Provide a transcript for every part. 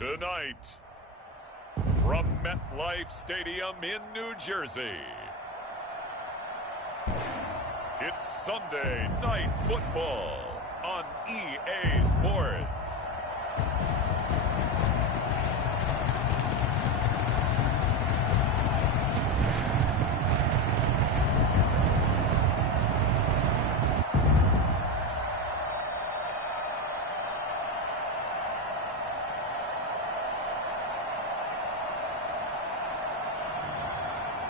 Tonight, from MetLife Stadium in New Jersey, it's Sunday Night Football on EA Sports.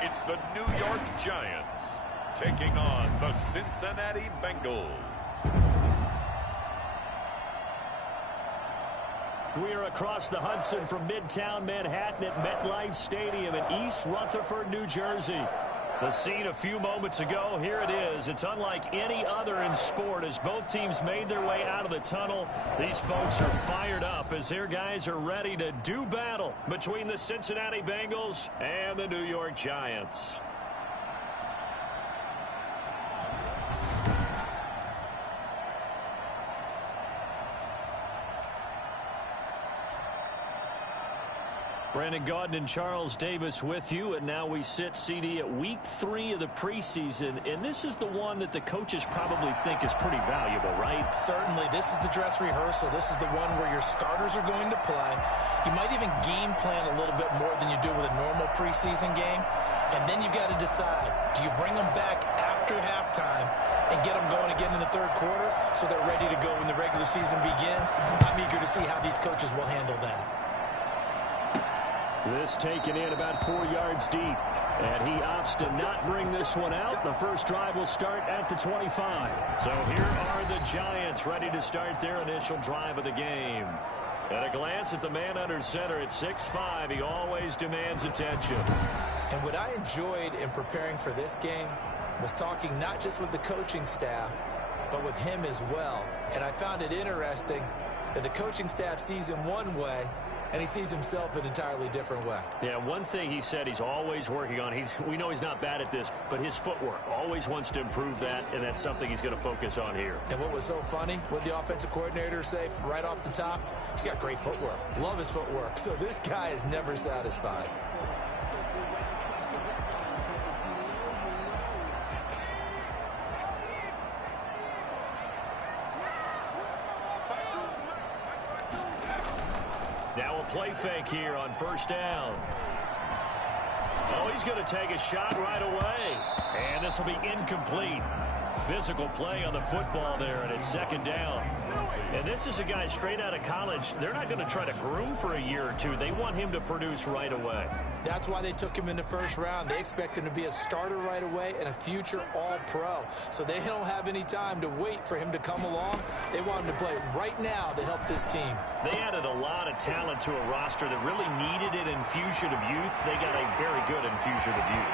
It's the New York Giants taking on the Cincinnati Bengals. We are across the Hudson from Midtown Manhattan at MetLife Stadium in East Rutherford, New Jersey. The scene a few moments ago, here it is. It's unlike any other in sport as both teams made their way out of the tunnel. These folks are fired up as their guys are ready to do battle between the Cincinnati Bengals and the New York Giants. Brandon Gaudin and Charles Davis with you, and now we sit, CD, at week 3 of the preseason, and this is the one that the coaches probably think is pretty valuable, right? Certainly. This is the dress rehearsal. This is the one where your starters are going to play. You might even game plan a little bit more than you do with a normal preseason game, and then you've got to decide, do you bring them back after halftime and get them going again in the third quarter so they're ready to go when the regular season begins? I'm eager to see how these coaches will handle that. This taken in about 4 yards deep, and he opts to not bring this one out. The first drive will start at the 25. So here are the Giants ready to start their initial drive of the game. At a glance at the man under center at 6'5", he always demands attention. And what I enjoyed in preparing for this game was talking not just with the coaching staff, but with him as well. And I found it interesting that the coaching staff sees him one way, and he sees himself an entirely different way. Yeah, one thing he said he's always working on, we know he's not bad at this, but his footwork, always wants to improve that, and that's something he's going to focus on here. And what was so funny, what the offensive coordinator say right off the top, he's got great footwork. Love his footwork. So this guy is never satisfied. Now a play fake here on first down. Oh, he's going to take a shot right away. And this will be incomplete. Physical play on the football there, and it's second down. And this is a guy straight out of college. They're not going to try to groom for a year or two. They want him to produce right away. That's why they took him in the first round. They expect him to be a starter right away and a future all-pro. So they don't have any time to wait for him to come along. They want him to play right now to help this team. They added a lot of talent to a roster that really needed an infusion of youth. They got a very good infusion of youth.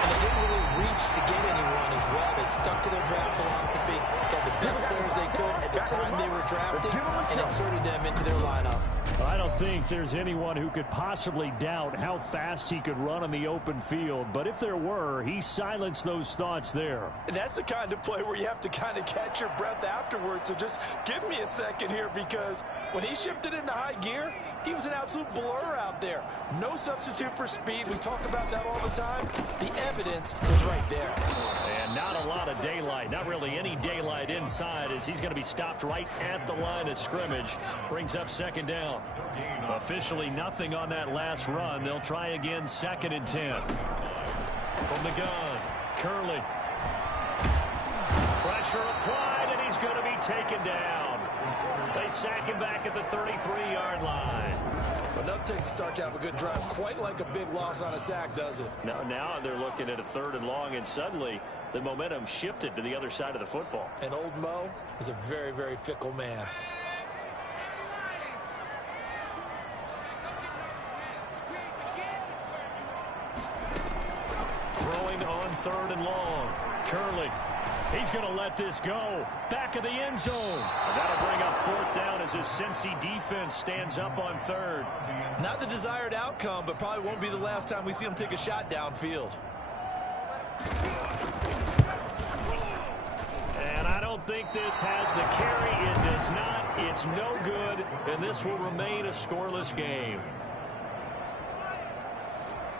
And they didn't really reach to get anyone as well. They stuck to their draft philosophy, got the best players they could at the time they were drafting, and inserted them into their lineup. I don't think there's anyone who could possibly doubt how fast he could run on the open field. But if there were, he silenced those thoughts there. And that's the kind of play where you have to kind of catch your breath afterwards. So just give me a second here, because when he shifted into high gear, he was an absolute blur out there. No substitute for speed. We talk about that all the time. The evidence is right there. And not a lot of daylight. Not really any daylight inside, as he's going to be stopped right at the line of scrimmage. Brings up second down. Officially nothing on that last run. They'll try again, 2nd and 10. From the gun, Curley. Pressure applied, and he's going to be taken down. They sack him back at the 33-yard line. But nothing takes a start to have a good drive, quite like a big loss on a sack, does it? Now they're looking at a 3rd and long, and suddenly the momentum shifted to the other side of the football. And old Mo is a very, very fickle man. Throwing on 3rd and long. Curley. He's going to let this go. Back of the end zone. And that'll bring up 4th down as his Cincy defense stands up on 3rd. Not the desired outcome, but probably won't be the last time we see him take a shot downfield. And I don't think this has the carry. It does not. It's no good, and this will remain a scoreless game.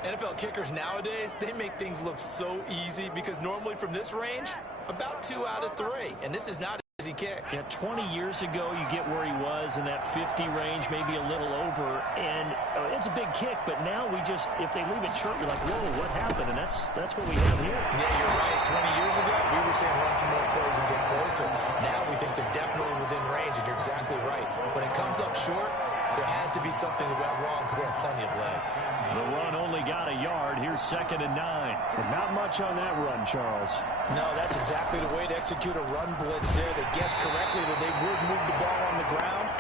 NFL kickers nowadays, they make things look so easy because normally from this range, about 2 out of 3. And this is not an easy kick. Yeah, 20 years ago, you get where he was in that 50 range, maybe a little over. And it's a big kick, but now we just, if they leave it short, you're like, whoa, what happened? And that's what we have here. Yeah, you're right. 20 years ago, we were saying run some more plays and get closer. Now we think they're definitely within range, and you're exactly right. When it comes up short, there has to be something that went wrong because they have plenty of leg. The run only got a yard. Here's 2nd and 9. And not much on that run, Charles. No, that's exactly the way to execute a run blitz there. They guessed correctly that they would move the ball on the ground,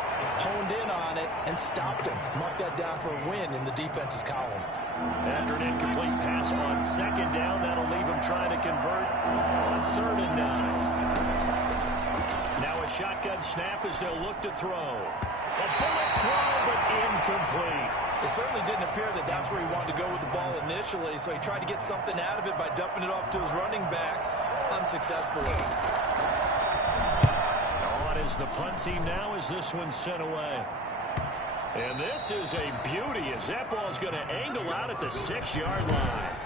honed in on it, and stopped him. Mark that down for a win in the defense's column. After an incomplete pass on 2nd down, that'll leave him trying to convert on 3rd and 9. Now a shotgun snap as they'll look to throw. A bullet throw, but incomplete. It certainly didn't appear that that's where he wanted to go with the ball initially, so he tried to get something out of it by dumping it off to his running back unsuccessfully. On is the punt team now as this one's sent away. And this is a beauty as that ball's going to angle out at the 6-yard line.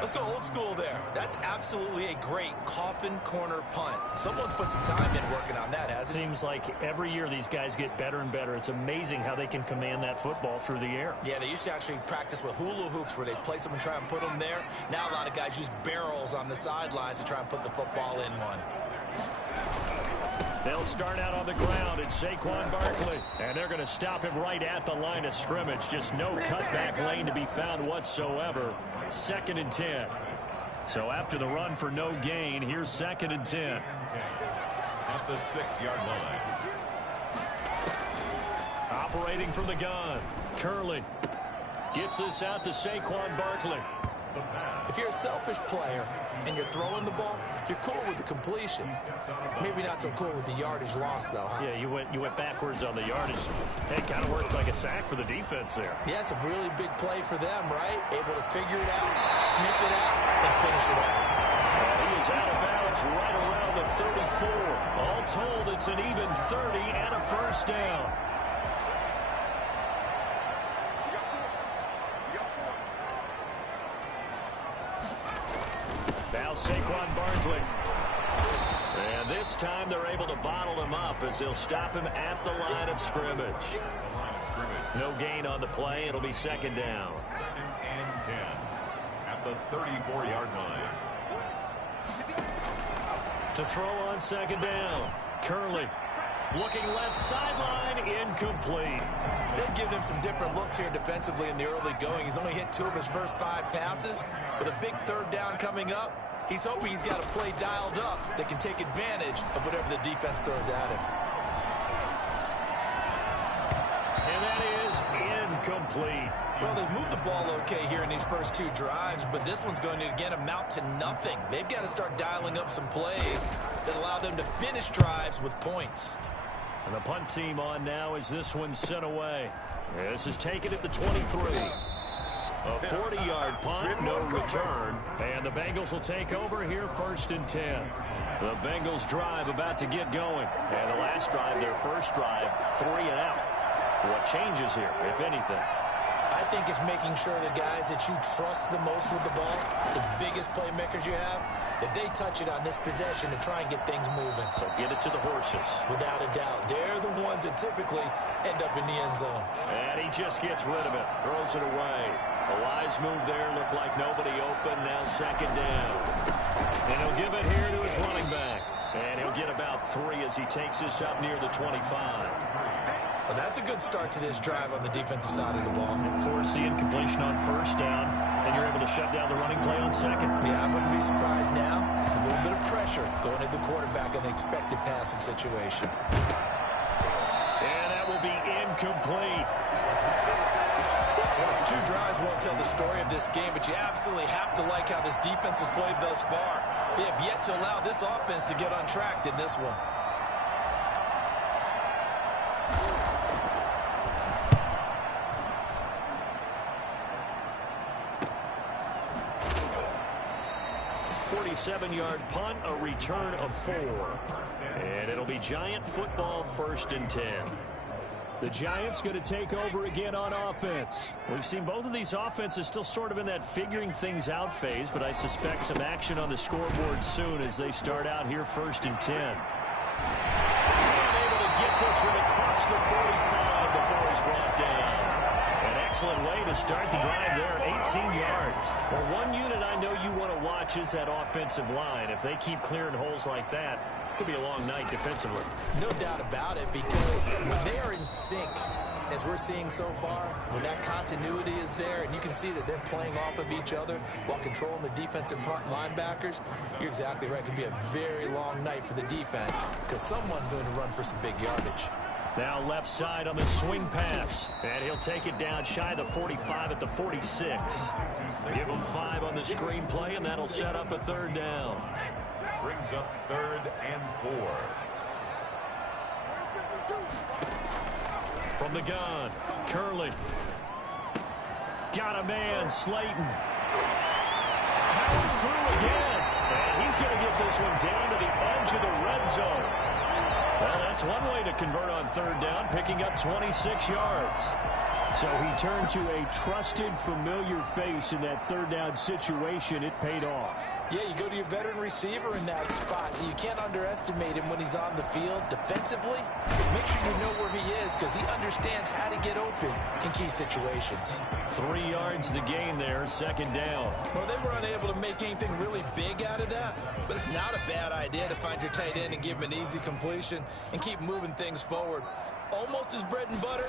Let's go old school there. That's absolutely a great coffin corner punt. Someone's put some time in working on that, hasn't it? Seems like every year these guys get better and better. It's amazing how they can command that football through the air. Yeah, they used to actually practice with hula hoops where they place them and try and put them there. Now a lot of guys use barrels on the sidelines to try and put the football in one. They'll start out on the ground. It's Saquon Barkley. And they're going to stop him right at the line of scrimmage. Just no cutback lane to be found whatsoever. 2nd and 10. So after the run for no gain, here's 2nd and 10. At the 6-yard line. Operating from the gun. Curley gets this out to Saquon Barkley. If you're a selfish player and you're throwing the ball, you're cool with the completion. Maybe not so cool with the yardage loss, though, huh? Yeah, you went backwards on the yardage. Hey, kind of works like a sack for the defense there. Yeah, it's a really big play for them, right? Able to figure it out, sniff it out, and finish it off. He is out of bounds right around the 34. All told, it's an even 30 and a first down. Now Saquon Barkley. And this time they're able to bottle him up as they'll stop him at the line of scrimmage. No gain on the play. It'll be 2nd down. 2nd and 10. At the 34-yard line. To throw on 2nd down. Curley looking left sideline, incomplete. They've given him some different looks here defensively in the early going. He's only hit 2 of his first 5 passes. With a big 3rd down coming up, he's hoping he's got a play dialed up that can take advantage of whatever the defense throws at him. And that is incomplete. Well, they've moved the ball okay here in these first 2 drives, but this one's going to, again, amount to nothing. They've got to start dialing up some plays that allow them to finish drives with points. And the punt team on now as this one's sent away. This is taken at the 23. A 40-yard punt, no return. And the Bengals will take over here 1st and 10. The Bengals drive about to get going. And the last drive, their first drive, 3 and out. What changes here, if anything? I think it's making sure the guys that you trust the most with the ball, the biggest playmakers you have, that they touch it on this possession to try and get things moving. So get it to the horses. Without a doubt. They're the ones that typically end up in the end zone. And he just gets rid of it. Throws it away. A wise move there. Looked like nobody open. Now 2nd down. And he'll give it here to his running back. And he'll get about 3 as he takes this up near the 25. Well, that's a good start to this drive on the defensive side of the ball. And force the incompletion on 1st down. Then you're able to shut down the running play on 2nd. Yeah, I wouldn't be surprised now. A little bit of pressure going at the quarterback in the expected passing situation. And that will be incomplete. 2 drives won't tell the story of this game, but you absolutely have to like how this defense has played thus far. They have yet to allow this offense to get untracked in this one. 7-yard punt, a return of 4. And it'll be Giant football, 1st and 10. The Giants going to take over again on offense. We've seen both of these offenses still sort of in that figuring things out phase, but I suspect some action on the scoreboard soon as they start out here 1st and 10. Able to get this one across the 45 before he's brought down. An excellent way to start the drive there at 18 yards. Well, one unit I know you want to watch is that offensive line. If they keep clearing holes like that, it could be a long night defensively. No doubt about it, because when they are in sync, as we're seeing so far, when that continuity is there and you can see that they're playing off of each other while controlling the defensive front linebackers, you're exactly right. It could be a very long night for the defense because someone's going to run for some big yardage. Now left side on the swing pass. And he'll take it down shy of the 45 at the 46. Give him 5 on the screen play, and that'll set up a 3rd down. Brings up 3rd and 4. From the gun, Curley. Got a man, Slayton. Powers through again. And he's going to get this one down to the edge of the red zone. Well, that's one way to convert on 3rd down, picking up 26 yards. So he turned to a trusted, familiar face in that 3rd down situation. It paid off. Yeah, you go to your veteran receiver in that spot, so you can't underestimate him when he's on the field defensively. Make sure you know where he is because he understands how to get open in key situations. 3 yards the gain there, 2nd down. Well, they were unable to make anything really big out of that, but it's not a bad idea to find your tight end and give him an easy completion and keep moving things forward. Almost his bread and butter.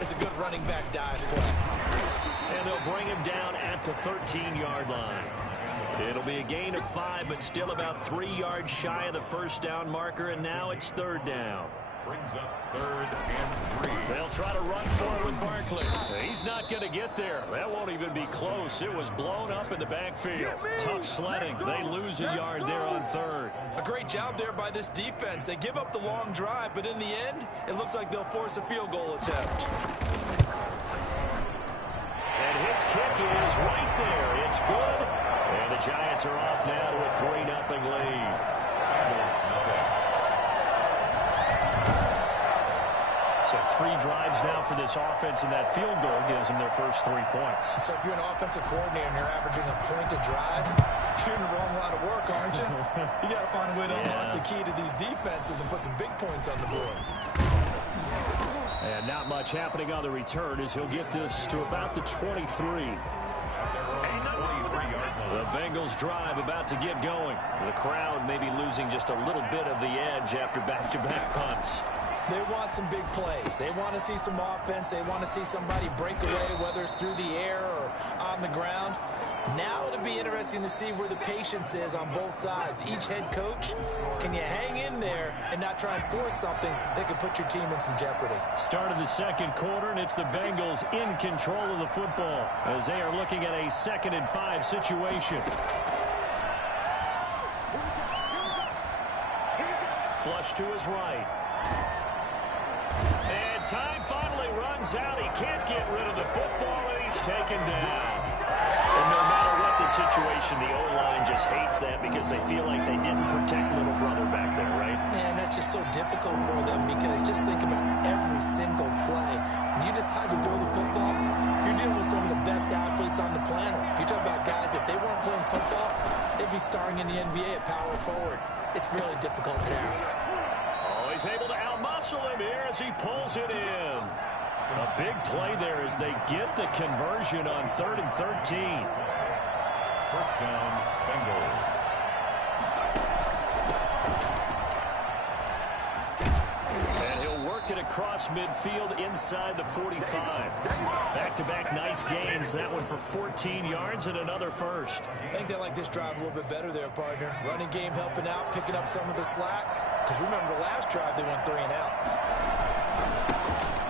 It's a good running back dive play. And they'll bring him down at the 13-yard line. It'll be a gain of 5, but still about 3 yards shy of the 1st down marker, and now it's 3rd down. Brings up 3rd and 3. They'll try to run for it with Barkley. He's not going to get there. That won't even be close. It was blown up in the backfield. Tough sledding. They lose a yard there on 3rd. A great job there by this defense. They give up the long drive, but in the end, it looks like they'll force a field goal attempt. And his kick is right there. It's good. And the Giants are off now to a 3-0 lead. So 3 drives now for this offense, and that field goal gives them their first 3 points. So if you're an offensive coordinator and you're averaging a point a drive, you're in the wrong line of work, aren't you? You got to find a way to unlock the key to these defenses and put some big points on the board. And not much happening on the return as he'll get this to about the 23. The Bengals drive about to get going. The crowd may be losing just a little bit of the edge after back-to-back punts. They want some big plays. They want to see some offense. They want to see somebody break away, whether it's through the air or on the ground. Now it'll be interesting to see where the patience is on both sides. Each head coach, can you hang in there and not try and force something that could put your team in some jeopardy? Start of the 2nd quarter, and it's the Bengals in control of the football as they are looking at a 2nd and 5 situation. Flush to his right. And time finally runs out. He can't get rid of the football, and he's taken down. And no matter what the situation, the O-line just hates that because they feel like they didn't protect little brother back there, right? Man, that's just so difficult for them because just think about every single play. When you decide to throw the football, you're dealing with some of the best athletes on the planet. You talk about guys, if they weren't playing football, they'd be starring in the NBA at power forward. It's a really difficult task. Oh, he's able to outmuscle him here as he pulls it in. A big play there as they get the conversion on 3rd and 13. 1st down, Bengals. And he'll work it across midfield inside the 45. Back-to-back nice gains. That one for 14 yards and another first. I think they like this drive a little bit better there, partner. Running game helping out, picking up some of the slack. Because remember, the last drive they went 3 and out.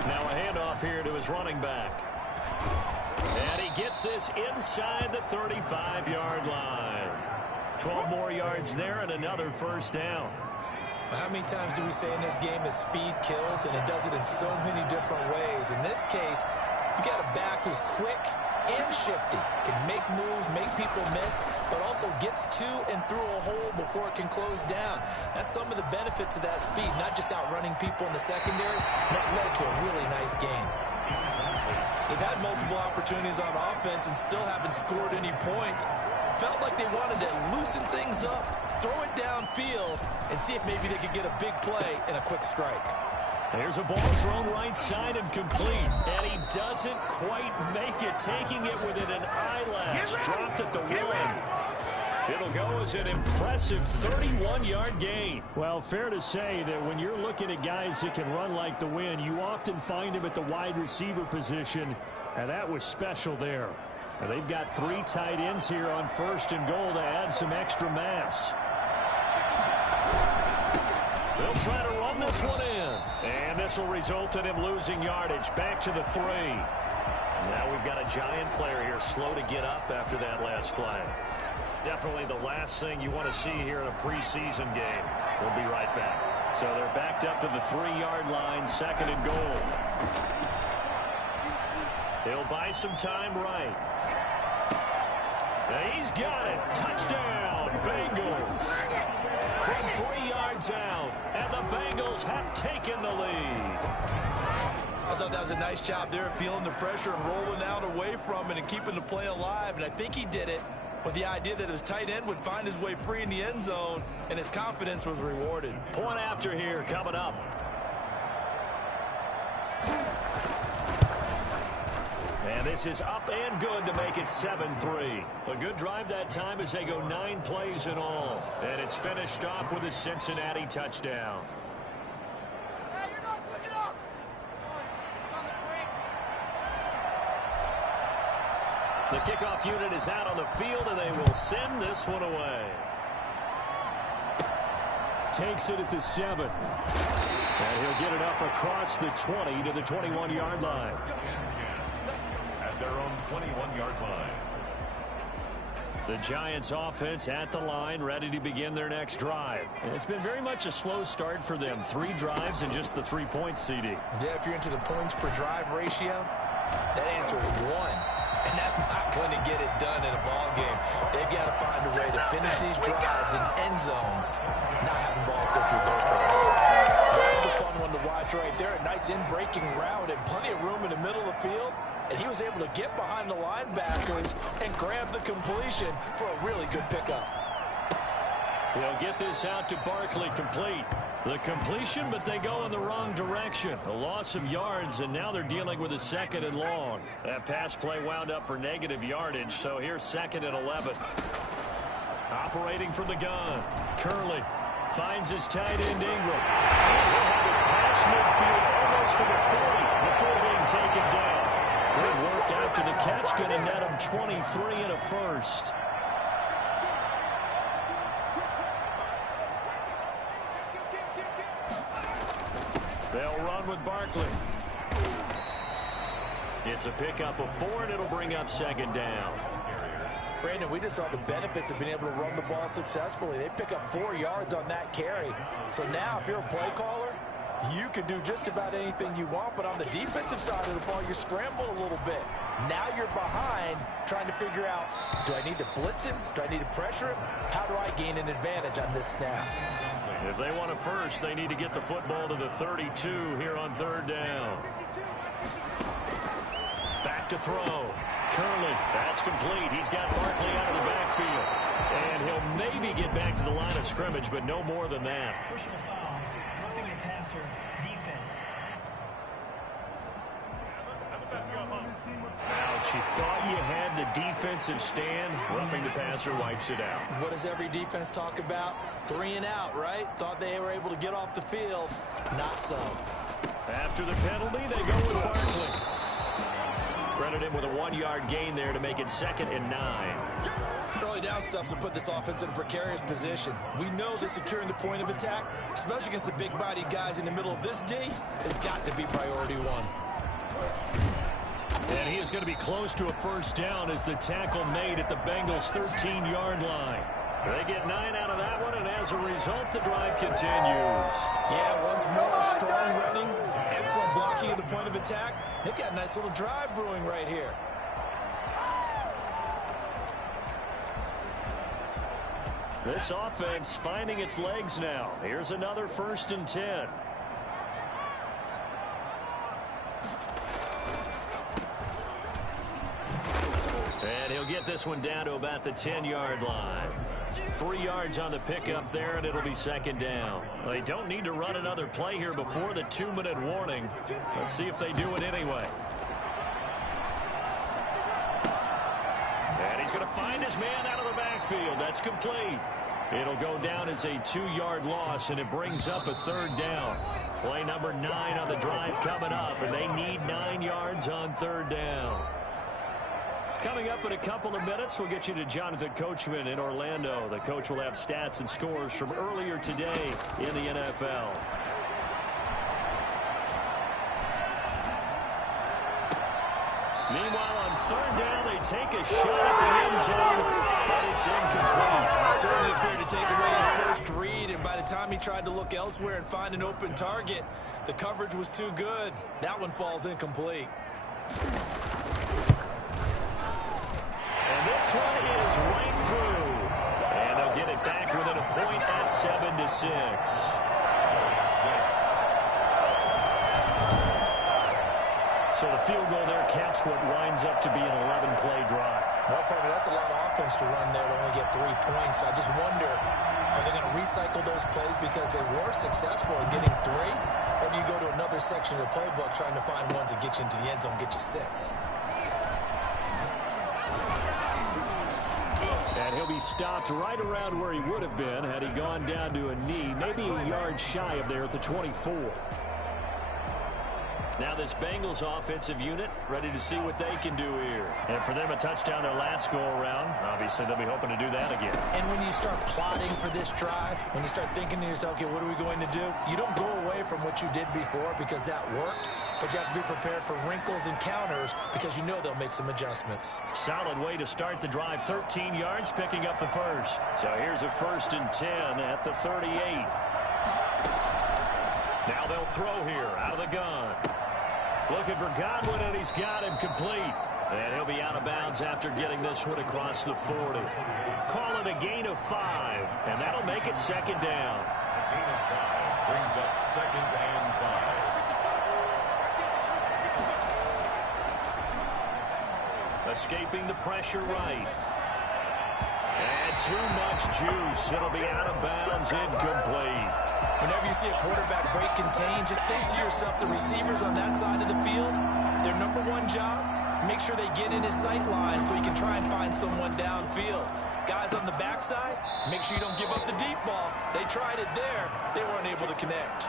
Now a handoff here to his running back. And he gets this inside the 35-yard line. 12 more yards there and another 1st down. How many times do we say in this game that speed kills, and it does it in so many different ways? In this case, you got a back who's quick, and shifty. Can make moves, make people miss, but also gets to and through a hole before it can close down. That's some of the benefits of that speed, not just outrunning people in the secondary. That led to a really nice game. They've had multiple opportunities on offense and still haven't scored any points. Felt like they wanted to loosen things up, throw it downfield, and see if maybe they could get a big play and a quick strike. There's a ball thrown right side and complete. And he doesn't quite make it, taking it within an eyelash. Dropped at the one. It'll go as an impressive 31-yard gain. Well, fair to say that when you're looking at guys that can run like the wind, you often find them at the wide receiver position, and that was special there. Now, they've got 3 tight ends here on 1st and goal to add some extra mass. They'll try to run this one in. And this will result in him losing yardage. Back to the 3. Now we've got a Giant player here slow to get up after that last play. Definitely the last thing you want to see here in a preseason game. We'll be right back. So they're backed up to the 3-yard line, 2nd and goal. He'll buy some time right. And he's got it. Touchdown, Bengals. From 3 yards out, and the Bengals have taken the lead. I thought that was a nice job there of feeling the pressure and rolling out away from it and keeping the play alive. And I think he did it with the idea that his tight end would find his way free in the end zone, and his confidence was rewarded. Point after here coming up. And this is up and good to make it 7-3. A good drive that time as they go 9 plays in all. And it's finished off with a Cincinnati touchdown. The kickoff unit is out on the field, and they will send this one away. Takes it at the 7. And he'll get it up across the 20 to the 21-yard line. At their own 21-yard line. The Giants offense at the line, ready to begin their next drive. And it's been very much a slow start for them. 3 drives and just the 3 points, CD. Yeah, if you're into the points per drive ratio, that answer is 1. And that's not going to get it done in a ball game. They've got to find a way to finish these drives in end zones, not having balls go through goalposts. That's a fun one to watch right there. A nice in-breaking route and plenty of room in the middle of the field. And he was able to get behind the linebackers and grab the completion for a really good pickup. They'll get this out to Barkley, complete. The completion, but they go in the wrong direction. A loss of yards, and now they're dealing with a 2nd and long. That pass play wound up for negative yardage, so here's 2nd and 11. Operating from the gun. Curley finds his tight end, Ingram. He'll have it past midfield, almost to the 30, before being taken down. Good work after the catch, going to net him 23 and a first. They'll run with Barkley. It's a pickup of 4, and it'll bring up 2nd down. Brandon, we just saw the benefits of being able to run the ball successfully. They pick up 4 yards on that carry. So now, if you're a play caller, you can do just about anything you want. But on the defensive side of the ball, you scramble a little bit. Now you're behind, trying to figure out, do I need to blitz him? Do I need to pressure him? How do I gain an advantage on this snap? If they want it first, they need to get the football to the 32 here on 3rd down. Back to throw. Curley, that's complete. He's got Barkley out of the backfield. And he'll maybe get back to the line of scrimmage, but no more than that. Personal foul, roughing the passer, defense. Ouch, you thought you had the defensive stand. Roughing the passer wipes it out. What does every defense talk about? 3 and out, right? Thought they were able to get off the field. Not so. After the penalty, they go with Barkley. Credit him with a 1-yard gain there to make it 2nd and 9. Early down stuff will put this offense in a precarious position. We know that securing the point of attack, especially against the big-bodied guys in the middle of this D, has got to be priority 1. And he is going to be close to a first down as the tackle made at the Bengals' 13-yard line. They get 9 out of that one, and as a result, the drive continues. Yeah, once more, strong running, excellent blocking at the point of attack. They've got a nice little drive brewing right here. This offense finding its legs now. Here's another 1st and 10. And he'll get this one down to about the 10-yard line. 3 yards on the pickup there, and it'll be 2nd down. They don't need to run another play here before the 2-minute warning. Let's see if they do it anyway. And he's going to find his man out of the backfield. That's complete. It'll go down as a 2-yard loss, and it brings up a 3rd down. Play number 9 on the drive coming up, and they need 9 yards on 3rd down. Coming up in a couple of minutes, we'll get you to Jonathan Coachman in Orlando. The coach will have stats and scores from earlier today in the NFL. Meanwhile, on 3rd down, they take a shot at the end zone, but it's incomplete. Certainly appeared to take away his first read, and by the time he tried to look elsewhere and find an open target, the coverage was too good. That one falls incomplete. This one is right through. And they'll get it back within a point at 7-6. So the field goal there caps what winds up to be an 11-play drive. Well, partner, that's a lot of offense to run there to only get 3 points. I just wonder, are they going to recycle those plays because they were successful in getting 3? Or do you go to another section of the playbook trying to find ones that get you into the end zone, get you 6? And he'll be stopped right around where he would have been had he gone down to a knee, maybe a yard shy of there at the 24. Now this Bengals offensive unit ready to see what they can do here. And for them, a touchdown their last go-around. Obviously, they'll be hoping to do that again. And when you start plotting for this drive, when you start thinking to yourself, okay, what are we going to do? You don't go away from what you did before because that worked, but you have to be prepared for wrinkles and counters because you know they'll make some adjustments. Solid way to start the drive. 13 yards, picking up the first. So here's a 1st and 10 at the 38. Now they'll throw here out of the gun. Looking for Godwin, and he's got him complete. And he'll be out of bounds after getting this one across the 40. Call it a gain of 5, and that'll make it 2nd down. A gain of 5 brings up 2nd and 5. Escaping the pressure right. And too much juice. It'll be out of bounds, incomplete. Whenever you see a quarterback break contain, just think to yourself, the receivers on that side of the field, their number 1 job, make sure they get in his sight line so he can try and find someone downfield. Guys on the backside, make sure you don't give up the deep ball. They tried it there. They weren't able to connect.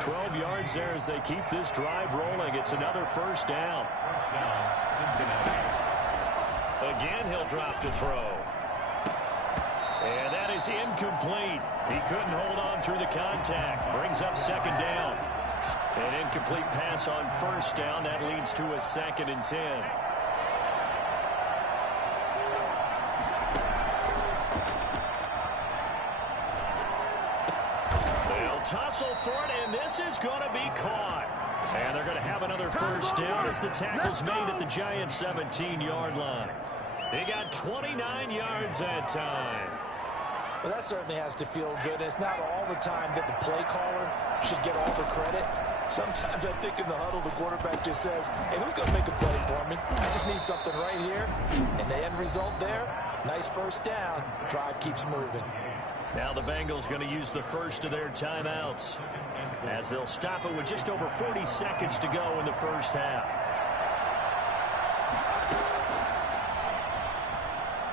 12 yards there as they keep this drive rolling. It's another 1st down. First down, Cincinnati. Again, he'll drop to throw. And that is incomplete. He couldn't hold on through the contact. Brings up 2nd down. An incomplete pass on 1st down. That leads to a 2nd and 10. They'll tussle for it, and this is going to be caught. And they're going to have another 1st down as the tackle's made at the Giants' 17-yard line. They got 29 yards that time. Well, that certainly has to feel good. And it's not all the time that the play caller should get all the credit. Sometimes I think in the huddle, the quarterback just says, hey, who's going to make a play for me? I just need something right here. And the end result there, nice 1st down. Drive keeps moving. Now the Bengals going to use the first of their timeouts as they'll stop it with just over 40 seconds to go in the 1st half.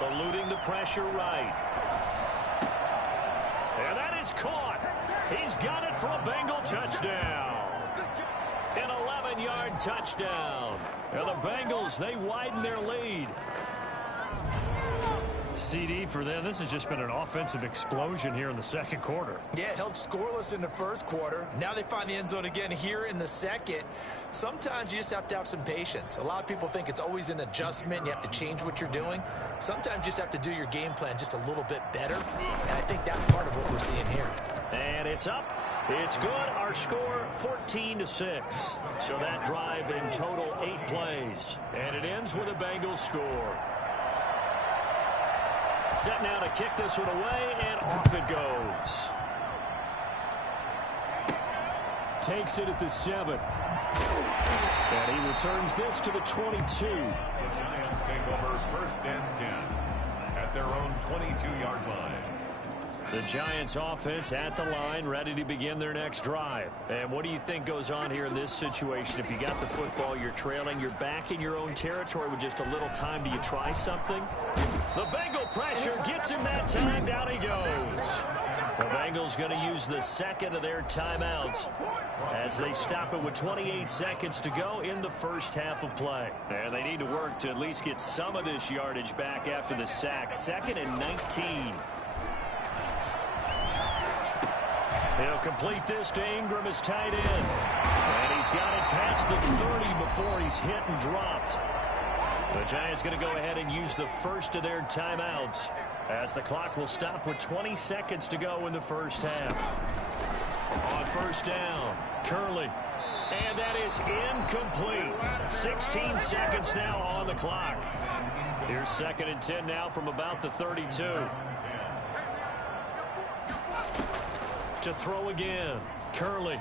Eluding the pressure right. And that is caught. He's got it for a Bengal touchdown. An 11-yard touchdown. And the Bengals, they widen their lead. CD for them, this has just been an offensive explosion here in the 2nd quarter. Yeah, held scoreless in the 1st quarter. Now they find the end zone again here in the 2nd. Sometimes you just have to have some patience. A lot of people think it's always an adjustment. You have to change what you're doing. Sometimes you just have to do your game plan just a little bit better. And I think that's part of what we're seeing here. And it's up. It's good. Our score, 14-6. So that drive in total 8 plays. And it ends with a Bengals score. Set now to kick this one away, and off it goes. Takes it at the 7. And he returns this to the 22. The Giants take over 1st and 10 at their own 22-yard line. The Giants offense at the line, ready to begin their next drive. And what do you think goes on here in this situation? If you got the football, you're trailing, you're back in your own territory with just a little time. Do you try something? The Bengal pressure gets him that time. Down he goes. The Bengals going to use the second of their timeouts as they stop it with 28 seconds to go in the first half of play. And they need to work to at least get some of this yardage back after the sack. 2nd and 19. He'll complete this to Ingram as tight end. And he's got it past the 30 before he's hit and dropped. The Giants going to go ahead and use the first of their timeouts as the clock will stop with 20 seconds to go in the first half. On first down, Curley. And that is incomplete. 16 seconds now on the clock. Here's 2nd and 10 now from about the 32. To throw again, Curley.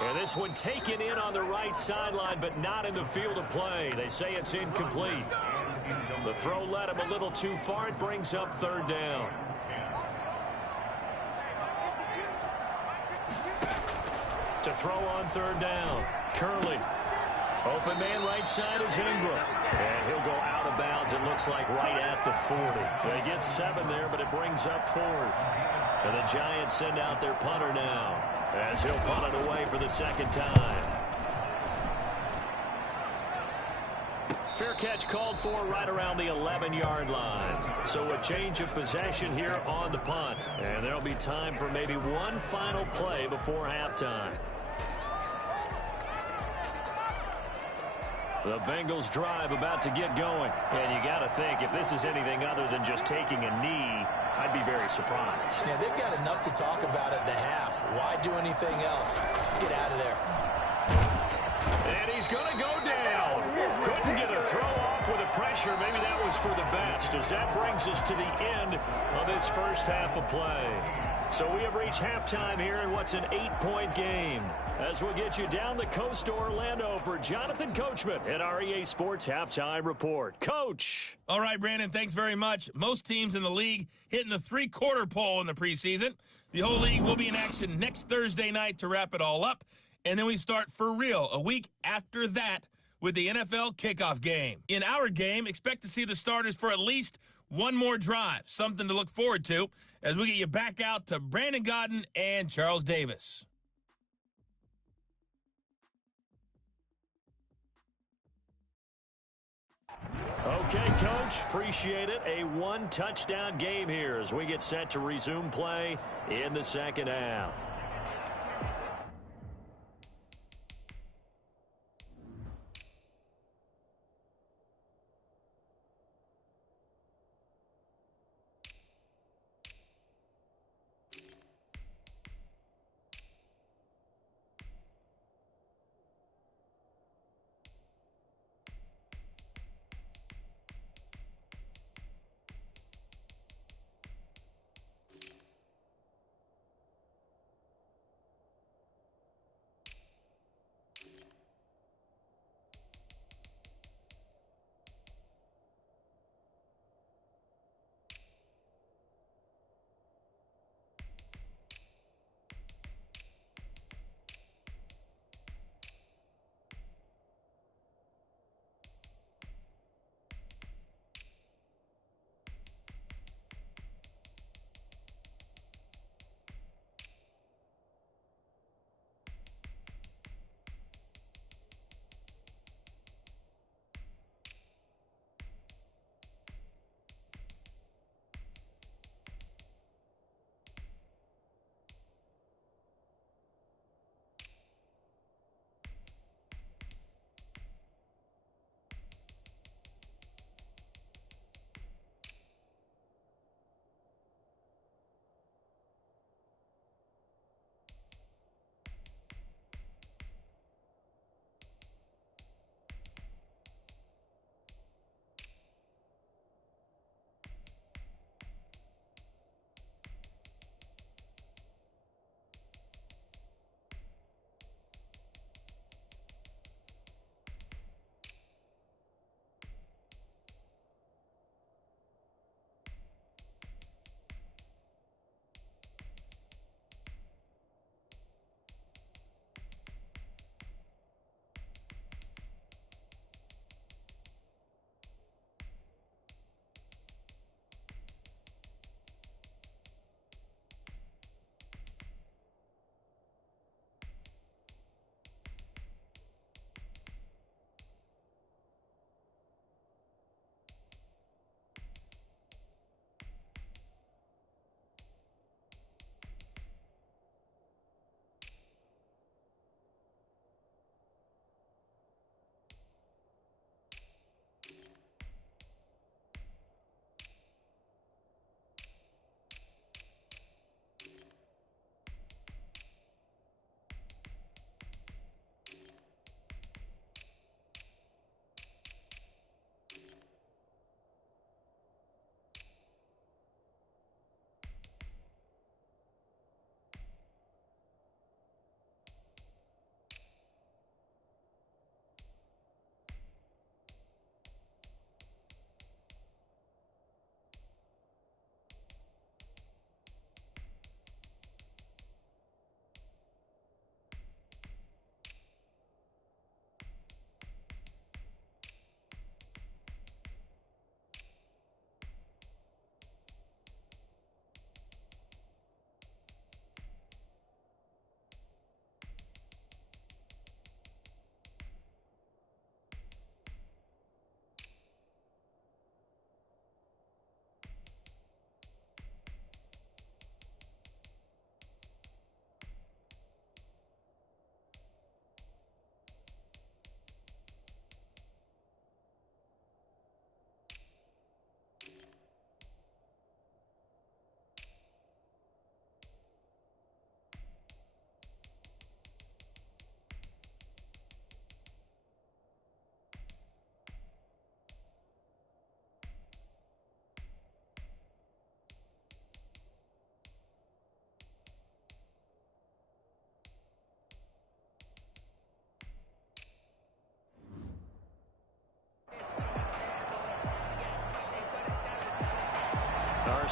And this one taken in on the right sideline, but not in the field of play. They say it's incomplete. The throw led him a little too far. It brings up 3rd down. To throw on 3rd down, Curley. Open man right side is Ingram. And he'll go out of bounds, it looks like, right at the 40. They get 7 there, but it brings up 4th. And the Giants send out their punter now as he'll punt it away for the 2nd time. Fair catch called for right around the 11-yard line. So a change of possession here on the punt. And there'll be time for maybe one final play before halftime. The Bengals drive about to get going. And you got to think, if this is anything other than just taking a knee, I'd be very surprised. Yeah, they've got enough to talk about at the half. Why do anything else? Just get out of there. And he's going to go down. Couldn't get a throw off with the pressure. Maybe that was for the best, as that brings us to the end of this first half of play. So we have reached halftime here in what's an 8-point game. As we'll get you down the coast to Orlando for Jonathan Coachman at our EA Sports Halftime Report. Coach. All right, Brandon, thanks very much. Most teams in the league hitting the three-quarter pole in the preseason. The whole league will be in action next Thursday night to wrap it all up. And then we start for real a week after that with the NFL kickoff game. In our game, expect to see the starters for at least one more drive, something to look forward to as we get you back out to Brandon Godden and Charles Davis. Okay, Coach, appreciate it. A one-touchdown game here as we get set to resume play in the second half.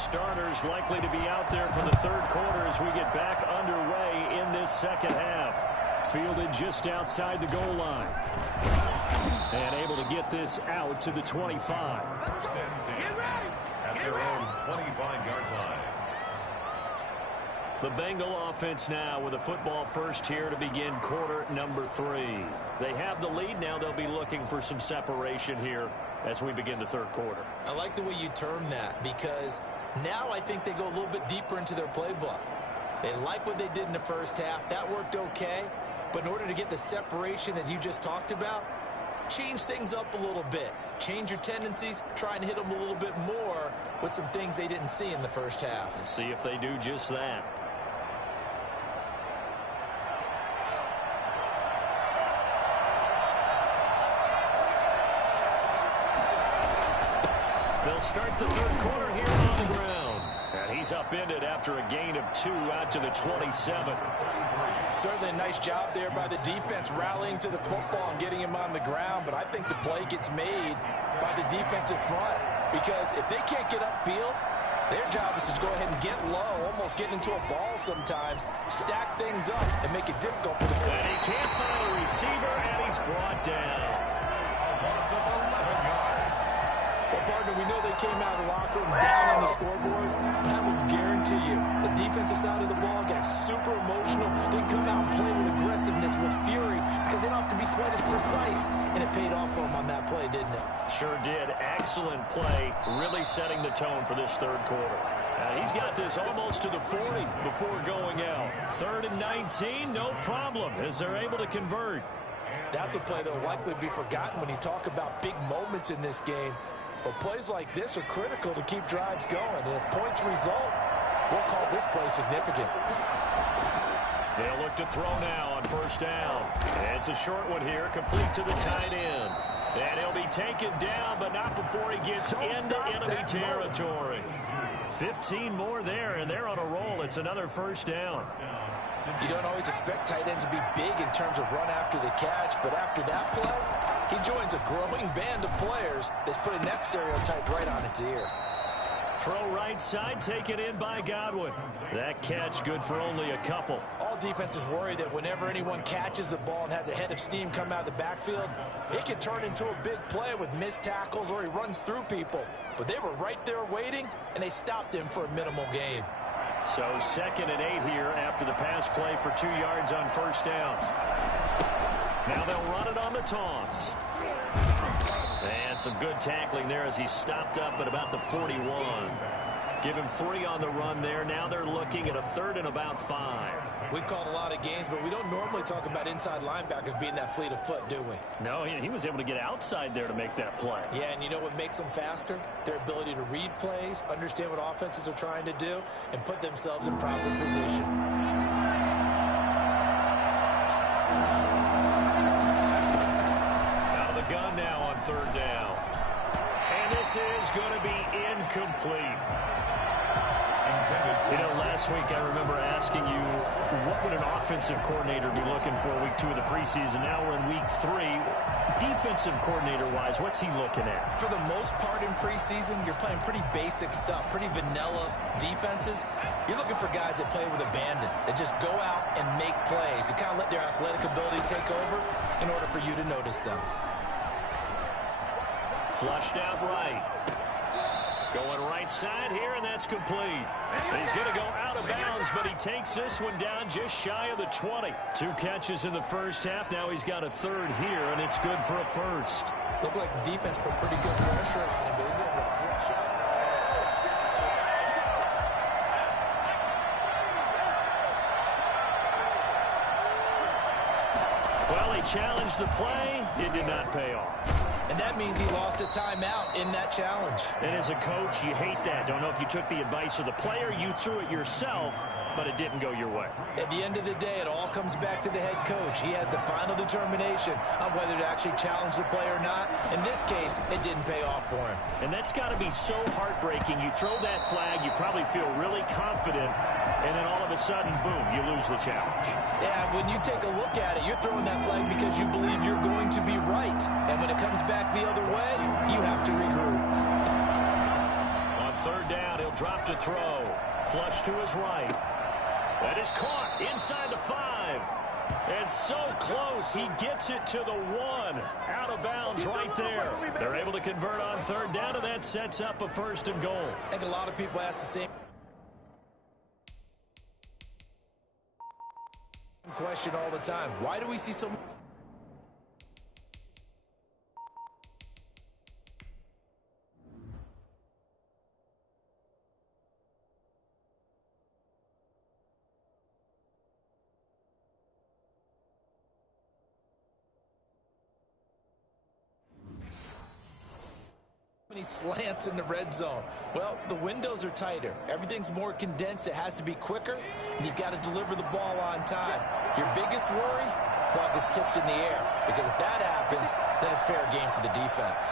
starters likely to be out there for the third quarter as we get back underway in this second half. Fielded just outside the goal line. And able to get this out to the 25. First and 10 at their own 25-yard line. The Bengal offense now with a football first here to begin quarter number 3. They have the lead. Now they'll be looking for some separation here as we begin the third quarter. I like the way you term that, because now I think they go a little bit deeper into their playbook. They like what they did in the first half. That worked okay. But in order to get the separation that you just talked about, change things up a little bit. Change your tendencies, try and hit them a little bit more with some things they didn't see in the first half. Let's see if they do just that. They'll start the third quarter here on the ground. And he's upended after a gain of 2 out to the 27. Certainly a nice job there by the defense rallying to the football and getting him on the ground, but I think the play gets made by the defensive front, because if they can't get upfield, their job is to go ahead and get low, almost get into a ball sometimes, stack things up, and make it difficult for the play. And he can't find a receiver, and he's brought down. Well, partner, we know they came out of the locker room down on the scoreboard, but I will guarantee you the defensive side of the ball got super emotional. They come out and play with aggressiveness, with fury, because they don't have to be quite as precise, and it paid off for them on that play, didn't it? Sure did. Excellent play, really setting the tone for this third quarter. He's got this almost to the 40 before going out. 3rd and 19, no problem, as they're able to convert. That's a play that will likely be forgotten when you talk about big moments in this game. But plays like this are critical to keep drives going. And if points result, we'll call this play significant. They'll look to throw now on first down. And it's a short one here, complete to the tight end. And he'll be taken down, but not before he gets into enemy territory. 15 more there, and they're on a roll. It's another first down. You don't always expect tight ends to be big in terms of run after the catch, but after that play, he joins a growing band of players that's putting that stereotype right on its ear. Throw right side, taken in by Godwin. That catch good for only a couple. All defenses worry that whenever anyone catches the ball and has a head of steam come out of the backfield, it can turn into a big play with missed tackles or he runs through people. But they were right there waiting, and they stopped him for a minimal gain. So 2nd and 8 here after the pass play for 2 yards on first down. Now they'll run it on the toss. And some good tackling there as he stopped up at about the 41. Give him 3 on the run there. Now they're looking at a 3rd and about 5. We've called a lot of games, but we don't normally talk about inside linebackers being that fleet of foot, do we? No, he was able to get outside there to make that play. Yeah, and you know what makes them faster? Their ability to read plays, understand what offenses are trying to do, and put themselves in proper position. Out of the gun now on 3rd down. And this is going to be incomplete. You know, last week I remember asking you, what would an offensive coordinator be looking for week 2 of the preseason? Now we're in week 3. Defensive coordinator-wise, what's he looking at? For the most part in preseason, you're playing pretty basic stuff, pretty vanilla defenses. You're looking for guys that play with abandon, that just go out and make plays. You kind of let their athletic ability take over in order for you to notice them. Flushed out right. Going right side here, and that's complete. He's going to go out of bounds, but he takes this one down just shy of the 20. 2 catches in the first half. Now he's got a 3rd here, and it's good for a 1st. Looked like the defense put pretty good pressure on him, but he's able to flush out. Well, he challenged the play. It did not pay off. And that means he lost a timeout in that challenge. And as a coach, you hate that. Don't know if you took the advice of the player, you threw it yourself, but it didn't go your way. At the end of the day, it all comes back to the head coach. He has the final determination on whether to actually challenge the play or not. In this case, it didn't pay off for him. And that's got to be so heartbreaking. You throw that flag, you probably feel really confident, and then all of a sudden, boom, you lose the challenge. Yeah, when you take a look at it, you're throwing that flag because you believe you're going to be right. And when it comes back the other way, you have to regroup. On 3rd down, he'll drop to throw. Flush to his right. That is caught inside the 5. And so close, he gets it to the 1. Out of bounds right there. They're able to convert on third down, and that sets up a 1st and goal. I think a lot of people ask the same question all the time. Why do we see so many slants in the red zone? Well, the windows are tighter. Everything's more condensed. It has to be quicker, and you've got to deliver the ball on time. Your biggest worry? Ball gets tipped in the air, because if that happens, then it's fair game for the defense.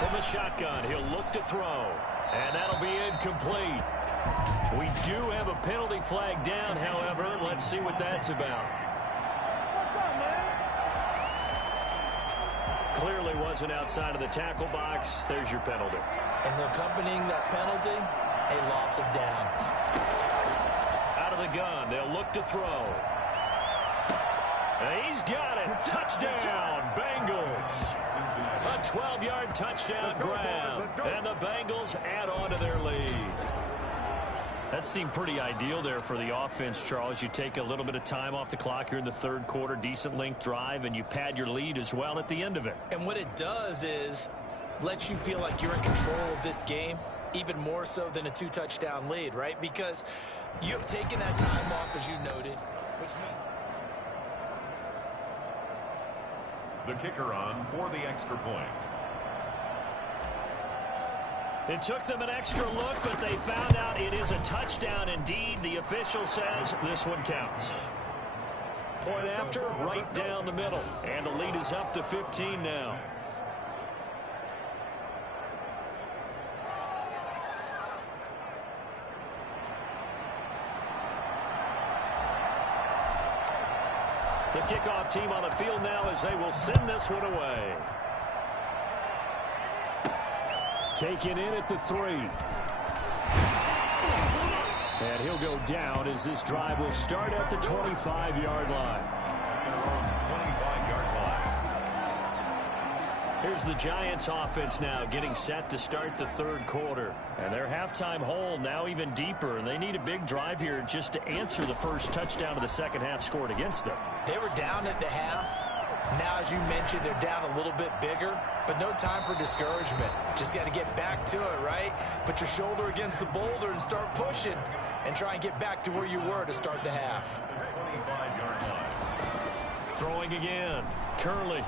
From the shotgun, he'll look to throw, and that'll be incomplete. We do have a penalty flag down, however. Let's see what that's about. Clearly wasn't outside of the tackle box. There's your penalty. And accompanying that penalty, a loss of down. Out of the gun, they'll look to throw. And he's got it. Touchdown, Bengals. A 12-yard touchdown grab. And the Bengals add on to their lead. That seemed pretty ideal there for the offense, Charles. You take a little bit of time off the clock here in the third quarter, decent length drive, and you pad your lead as well at the end of it. And what it does is lets you feel like you're in control of this game, even more so than a 2-touchdown lead, right? Because you have taken that time off, as you noted, which means the kicker on for the extra point. It took them an extra look, but they found out it is a touchdown indeed. The official says this one counts. Point after, right down the middle. And the lead is up to 15 now. The kickoff team on the field now as they will send this one away. Taken in at the 3. And he'll go down as this drive will start at the 25-yard line. Here's the Giants offense now getting set to start the third quarter. And their halftime hole now even deeper. And they need a big drive here just to answer the first touchdown of the second half scored against them. they were down at the half. Now, as you mentioned, they're down a little bit bigger, but no time for discouragement. Just got to get back to it, right? Put your shoulder against the boulder and start pushing and try and get back to where you were to start the half. Throwing again. Curley.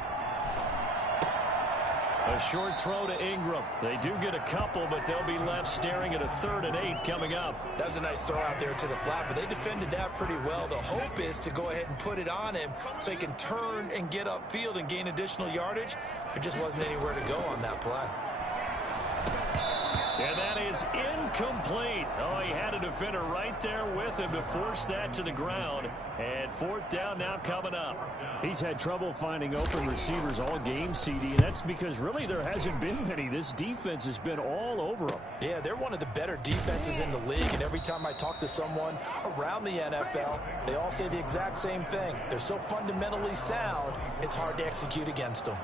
A short throw to Ingram. They do get a couple, but they'll be left staring at a 3rd and 8 coming up. That was a nice throw out there to the flat, but they defended that pretty well. The hope is to go ahead and put it on him so he can turn and get upfield and gain additional yardage. There just wasn't anywhere to go on that play. And that is incomplete. Oh, he had a defender right there with him to force that to the ground. And 4th down now coming up. He's had trouble finding open receivers all game, CD. And that's because really there hasn't been many. This defense has been all over them. Yeah, they're one of the better defenses in the league. And every time I talk to someone around the NFL, they all say the exact same thing. They're so fundamentally sound, it's hard to execute against them.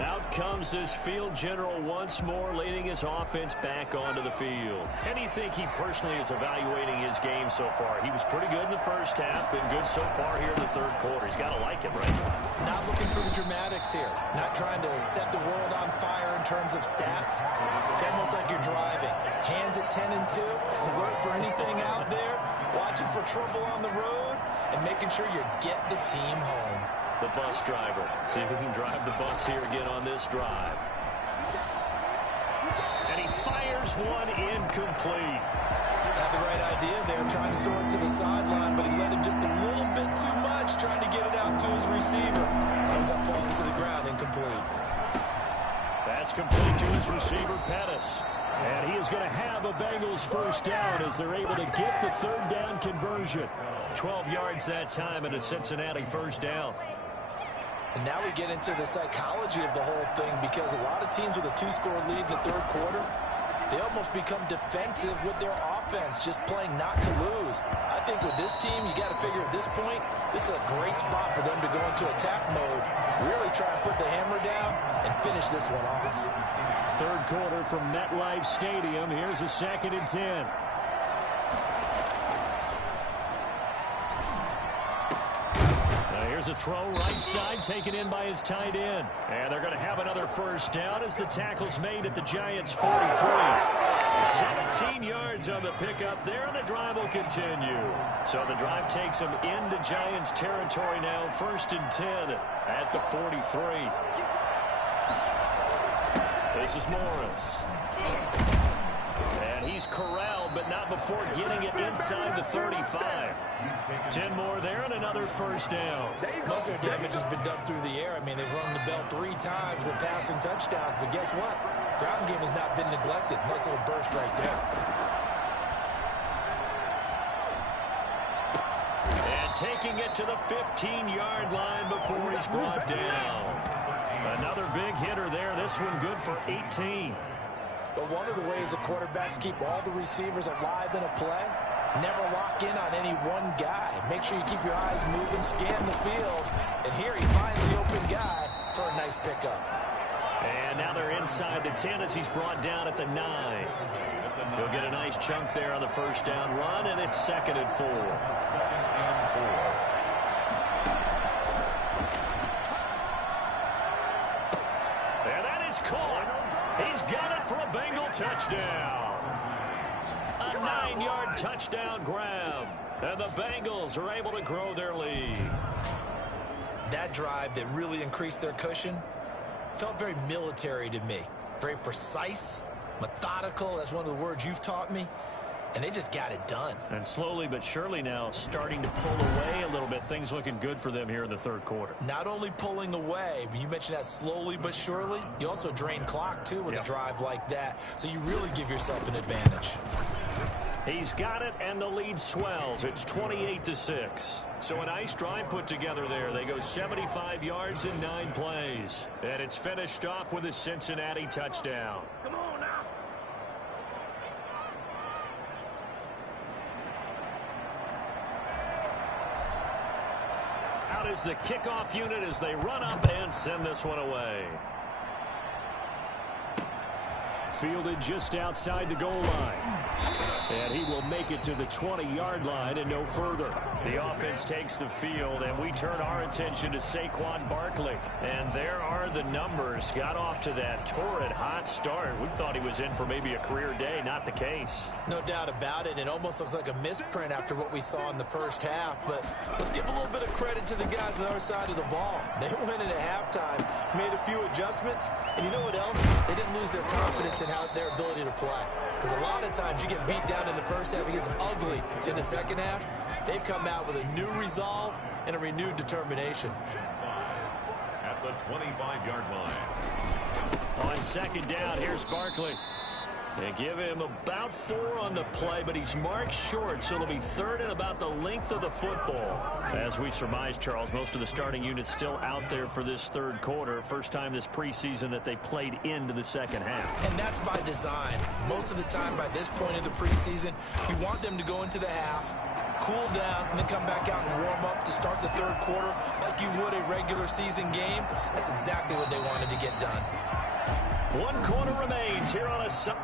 Out comes this field general once more, leading his offense back onto the field. And you think he personally is evaluating his game so far? He was pretty good in the first half, been good so far here in the 3rd quarter. He's got to like it, right? Not looking for the dramatics here. Not trying to set the world on fire in terms of stats. It's almost like you're driving. Hands at 10 and 2, alert for anything out there, watching for trouble on the road, and making sure you get the team home. The bus driver. See if he can drive the bus here again on this drive. And he fires one incomplete. Had the right idea there, trying to throw it to the sideline, but he let him just a little bit too much, trying to get it out to his receiver. Ends up falling to the ground, incomplete. That's complete to his receiver, Pettis. And he is going to have a Bengals 1st down as they're able to get the 3rd down conversion. 12 yards that time and a Cincinnati 1st down. And now we get into the psychology of the whole thing, because a lot of teams with a 2-score lead in the third quarter, they almost become defensive with their offense, just playing not to lose. I think with this team, you got to figure at this point, this is a great spot for them to go into attack mode, really try and put the hammer down and finish this one off. Third quarter from MetLife Stadium. Here's a 2nd and 10. Here's a throw right side, taken in by his tight end. And they're going to have another first down as the tackle's made at the Giants' 43. 17 yards on the pickup there, and the drive will continue. So the drive takes them into Giants territory now, 1st and 10 at the 43. This is Morris. And he's corralled, but not before getting it inside the 35. 10 more there and another first down. Most of their damage has been done through the air. I mean, they've rung the bell 3 times with passing touchdowns, but guess what? Ground game has not been neglected. Muscle burst right there. And taking it to the 15-yard line before he's brought down. Another big hitter there. This one good for 18. But one of the ways the quarterbacks keep all the receivers alive in a play, never lock in on any one guy. Make sure you keep your eyes moving, scan the field. And here he finds the open guy for a nice pickup. And now they're inside the 10 as he's brought down at the 9. He'll get a nice chunk there on the first down run, and it's 2nd and 4. And that is caught. He's got it for a Bengal touchdown. A 9-yard touchdown grab. And the Bengals are able to grow their lead. That drive that really increased their cushion felt very military to me. Very precise, methodical. That's one of the words you've taught me. And they just got it done. And slowly but surely now starting to pull away a little bit. Things looking good for them here in the third quarter. Not only pulling away, but you mentioned that slowly but surely. You also drain clock, too, with a drive like that. So you really give yourself an advantage. He's got it, and the lead swells. It's 28-6. So a nice drive put together there. They go 75 yards in 9 plays. And it's finished off with a Cincinnati touchdown. Come on now. Out is the kickoff unit as they run up and send this one away. Fielded just outside the goal line. And he will make it to the 20-yard line and no further. The offense takes the field, and we turn our attention to Saquon Barkley. And there are the numbers. Got off to that torrid hot start. We thought he was in for maybe a career day. Not the case. No doubt about it. It almost looks like a misprint after what we saw in the first half. But let's give a little bit of credit to the guys on the other side of the ball. They went in at halftime, made a few adjustments, and you know what else? They didn't lose their confidence in their ability to play. Because a lot of times you get beat down in the first half, it gets ugly in the second half. They've come out with a new resolve and a renewed determination. At the 25-yard line. On second down, here's Barkley. They give him about 4 on the play, but he's marked short, so it'll be 3rd and about the length of the football. As we surmise, Charles, most of the starting units still out there for this third quarter. First time this preseason that they played into the second half. And that's by design. Most of the time by this point in the preseason, you want them to go into the half, cool down, and then come back out and warm up to start the third quarter like you would a regular season game. That's exactly what they wanted to get done. 1 quarter remains here on a Sunday.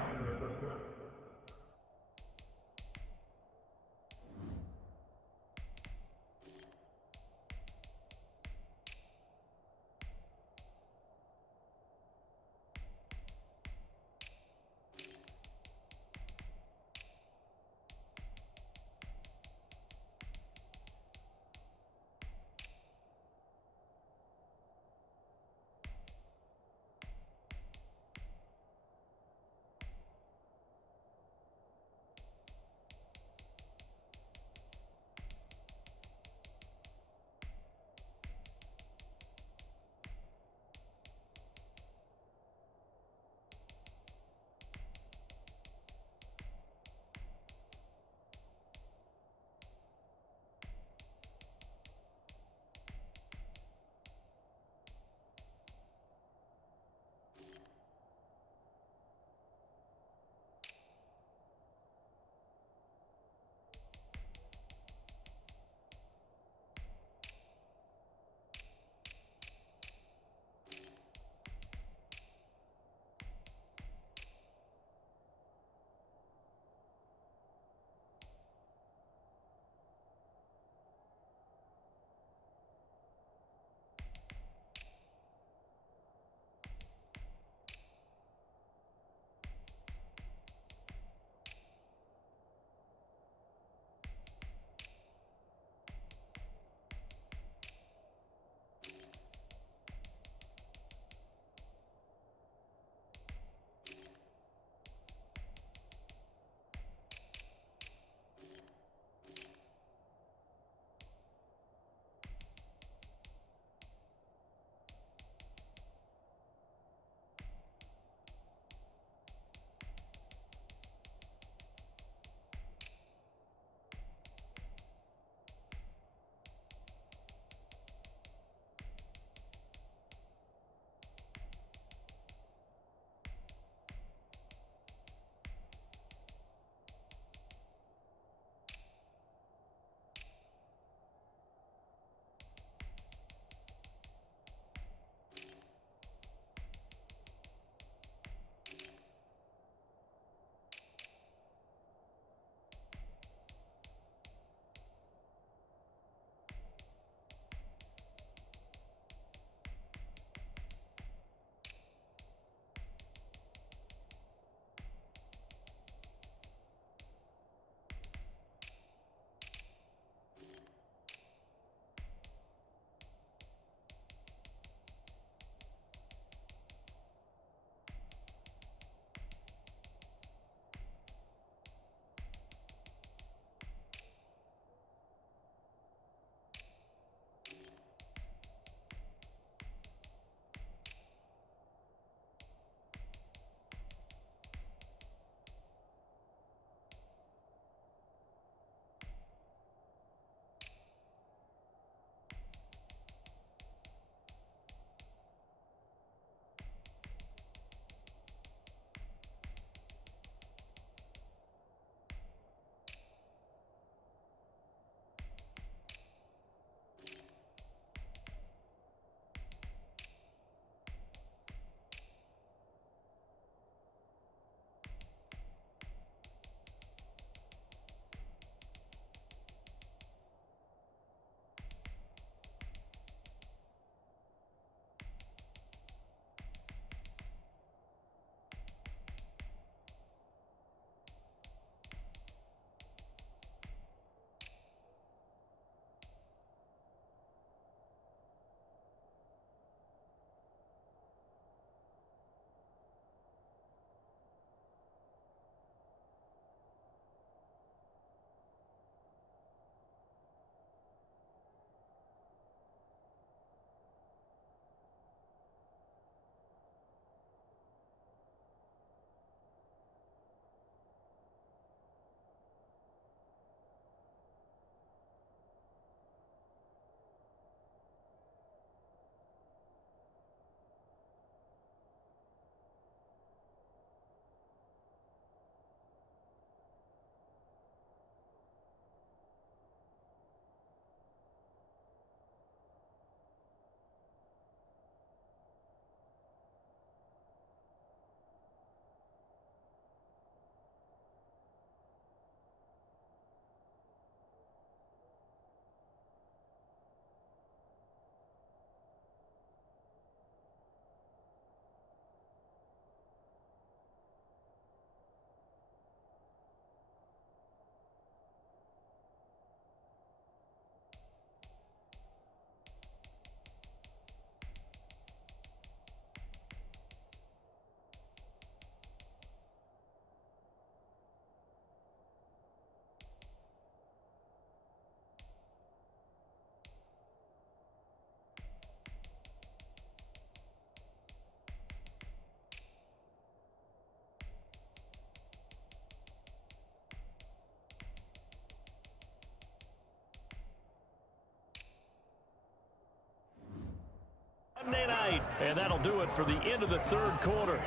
And that'll do it for the end of the third quarter.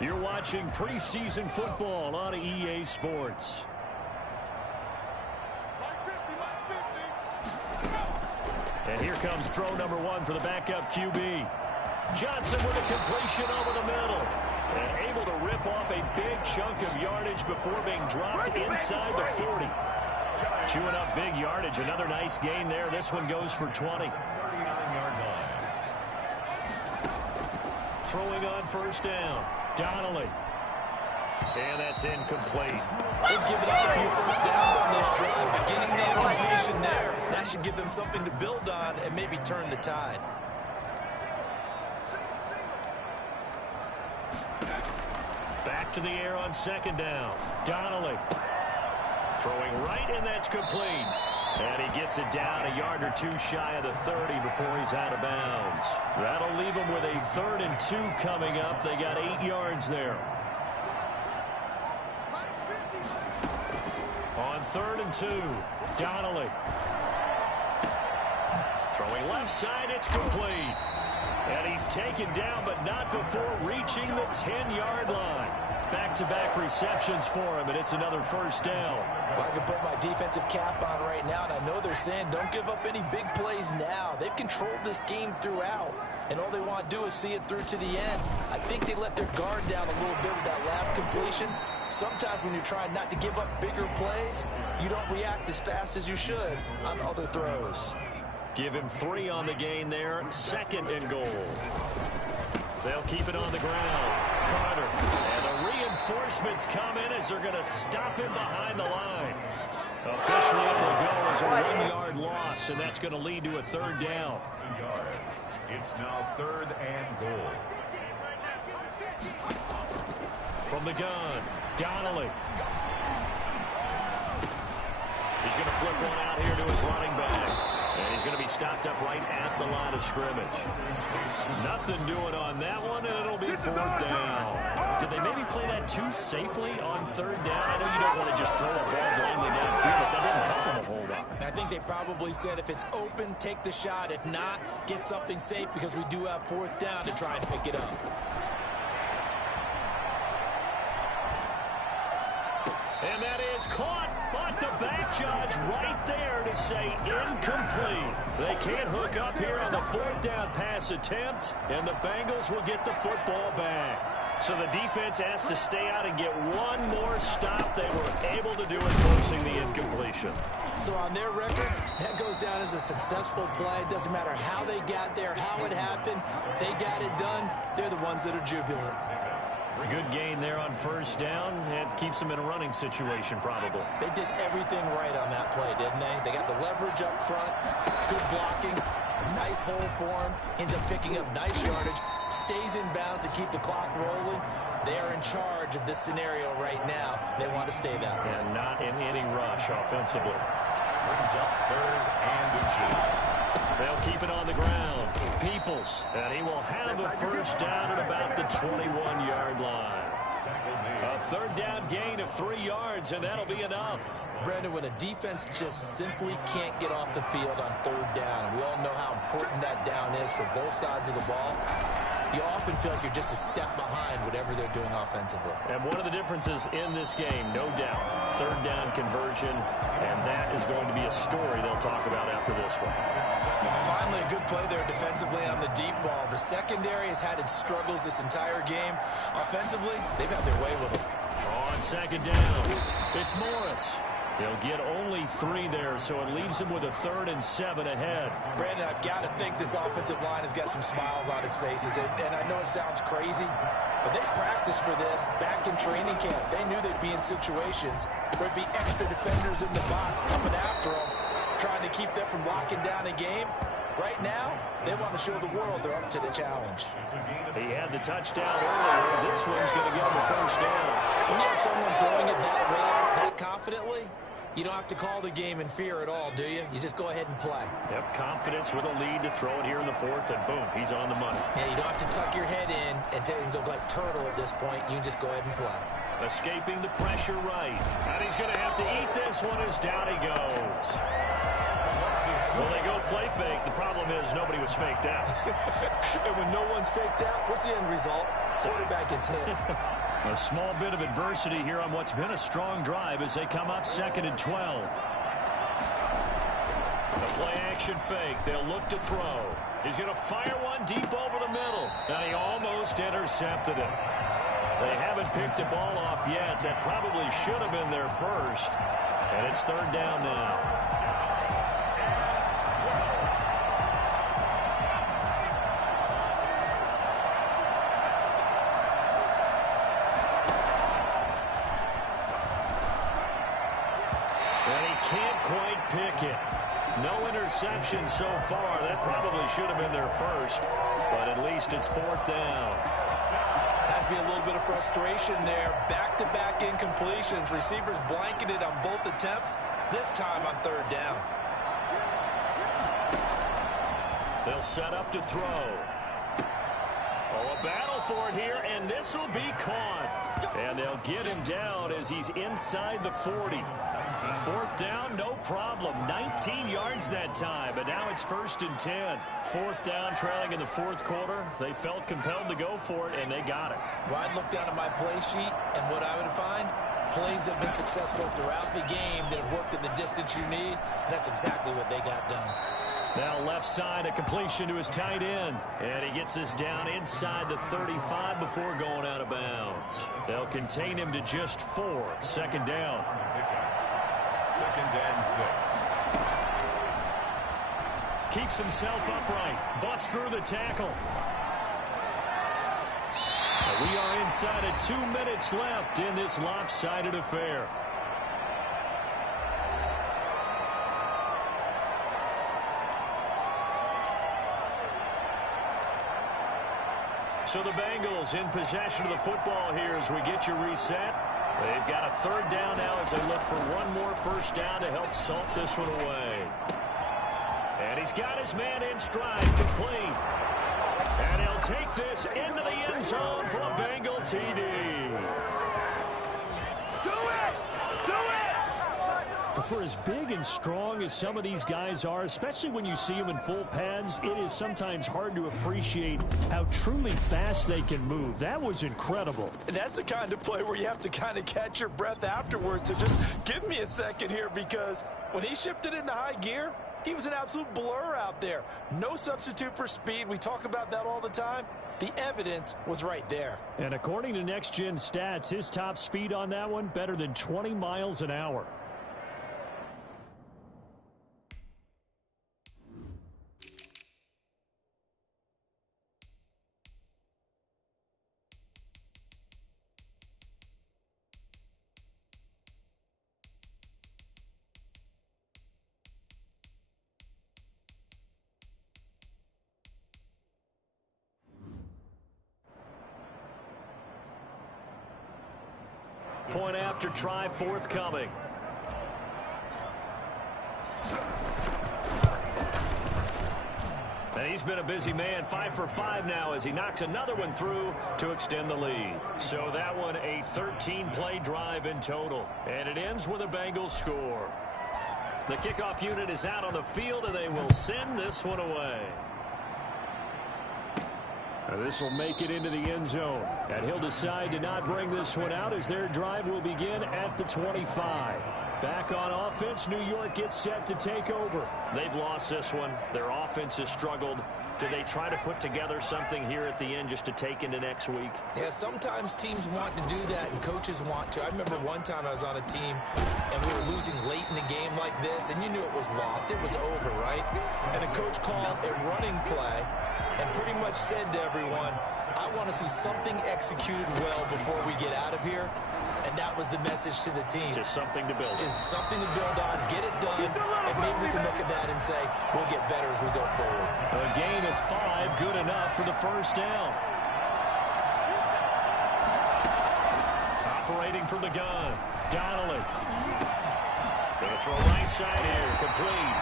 You're watching preseason football on EA Sports. And here comes throw number 1 for the backup QB. Johnson with a completion over the middle. And able to rip off a big chunk of yardage before being dropped inside the 40. Chewing up big yardage. Another nice gain there. This one goes for 20. Throwing on first down. Donnelly. And that's incomplete. They've given up a few first downs on this drive, but getting the incompletion there, that should give them something to build on and maybe turn the tide. Back to the air on second down. Donnelly. Throwing right, and that's complete. And he gets it down a yard or two shy of the 30 before he's out of bounds. That'll leave him with a 3rd and 2 coming up. They got 8 yards there. On 3rd and 2, Donnelly. Throwing left side, it's complete. And he's taken down, but not before reaching the 10-yard line. Back-to-back receptions for him, and it's another first down. Well, I can put my defensive cap on right now, and I know they're saying don't give up any big plays now. They've controlled this game throughout, and all they want to do is see it through to the end. I think they let their guard down a little bit with that last completion. Sometimes when you're trying not to give up bigger plays, you don't react as fast as you should on other throws. Give him 3 on the gain there. 2nd and goal. They'll keep it on the ground. Carter. And the reinforcements come in as they're going to stop him behind the line. Officially able to go as a 1-yard loss, and that's going to lead to a 3rd down. It's now 3rd and goal. From the gun, Donnelly. He's going to flip one out here to his running back. And he's going to be stopped up right at the line of scrimmage. Nothing doing on that one, and it'll be 4th down. Did they maybe play that too safely on 3rd down? I know you don't want to just throw a ball blindly downfield, but that didn't help them a whole lot. I think they probably said if it's open, take the shot. If not, get something safe because we do have 4th down to try and pick it up. And that is caught, but the back judge right there to say incomplete. They can't hook up here on the 4th down pass attempt, and the Bengals will get the football back. So the defense has to stay out and get one more stop. They were able to do it, forcing the incompletion. So on their record, that goes down as a successful play. It doesn't matter how they got there, how it happened. They got it done. They're the ones that are jubilant. Good gain there on first down. It keeps them in a running situation, probably. They did everything right on that play, didn't they? They got the leverage up front, good blocking, nice hole for him, ends up picking up nice yardage, stays in bounds to keep the clock rolling. They are in charge of this scenario right now. They want to stay that way. And not in any rush offensively. Brings up 3rd and 2. They'll keep it on the ground. Peoples, and he will have the first down at about the 21-yard line. A 3rd down gain of 3 yards, and that'll be enough. Brandon, when a defense just simply can't get off the field on 3rd down, and we all know how important that down is for both sides of the ball, you often feel like you're just a step behind whatever they're doing offensively. And one of the differences in this game, no doubt, 3rd down conversion, and that is going to be a story they'll talk about after this one. Finally, a good play there defensively on the deep ball. The secondary has had its struggles this entire game. Offensively, they've had their way with them. On 2nd down, it's Morris. They'll get only 3 there, so it leaves him with a 3rd and 7 ahead. Brandon, I've got to think this offensive line has got some smiles on its faces. And I know it sounds crazy, but they practiced for this back in training camp. They knew they'd be in situations where there'd be extra defenders in the box coming after them, trying to keep them from locking down a game. Right now, they want to show the world they're up to the challenge. He had the touchdown earlier. This one's going to get him a first down. When you have someone throwing it that well, that confidently, you don't have to call the game in fear at all, do you? You just go ahead and play. Yep, confidence with a lead to throw it here in the 4th, and boom, he's on the money. Yeah, you don't have to tuck your head in and go like turtle at this point. You just go ahead and play. Escaping the pressure right. And he's going to have to eat this one as down he goes. Well, they go play fake. The problem is nobody was faked out. And when no one's faked out, what's the end result? Quarterback gets hit. A small bit of adversity here on what's been a strong drive as they come up 2nd and 12. The play-action fake. They'll look to throw. He's going to fire one deep over the middle. And he almost intercepted it. They haven't picked a ball off yet. That probably should have been their first. And it's 3rd down now. And he can't quite pick it. No interception so far. That probably should have been their first. But at least it's 4th down. Has to be a little bit of frustration there. Back-to-back incompletions. Receivers blanketed on both attempts. This time on 3rd down. They'll set up to throw. Oh, a battle for it here, and this will be caught. And they'll get him down as he's inside the 40. 4th down, no problem. 19 yards that time, but now it's 1st and 10. 4th down, trailing in the 4th quarter. They felt compelled to go for it, and they got it. Well, I'd look down at my play sheet, and what I would find, plays that have been successful throughout the game that have worked in the distance you need, and that's exactly what they got done. Now left side, a completion to his tight end. And he gets this down inside the 35 before going out of bounds. They'll contain him to just 4. 2nd down. 2nd and 6. Keeps himself upright. Busts through the tackle. We are inside of 2 minutes left in this lopsided affair. So the Bengals in possession of the football here as we get you reset. They've got a 3rd down now as they look for one more 1st down to help salt this one away. And he's got his man in stride, complete. And he'll take this into the end zone for a Bengal TD. For as big and strong as some of these guys are, especially when you see them in full pads, it is sometimes hard to appreciate how truly fast they can move. That was incredible. And that's the kind of play where you have to kind of catch your breath afterwards. So just give me a second here, because when he shifted into high gear, he was an absolute blur out there. No substitute for speed. We talk about that all the time. The evidence was right there. And according to Next Gen Stats, his top speed on that one, better than 20 miles an hour. Point after try forthcoming. And he's been a busy man, 5 for 5 now as he knocks another one through to extend the lead. So that one a 13-play drive in total. And it ends with a Bengals score. The kickoff unit is out on the field, and they will send this one away. This will make it into the end zone. And he'll decide to not bring this one out as their drive will begin at the 25. Back on offense, New York gets set to take over. They've lost this one. Their offense has struggled. Do they try to put together something here at the end just to take into next week? Yeah, sometimes teams want to do that and coaches want to. I remember one time I was on a team and we were losing late in the game like this, and you knew it was lost. It was over, right? And the coach called a running play and pretty much said to everyone, I want to see something executed well before we get out of here. And that was the message to the team. Just something to build on. Just something to build on, get it done, and maybe we can look at that and say, we'll get better as we go forward. A gain of 5, good enough for the 1st down. Operating from the gun, Donnelly. Going to throw right side here, complete.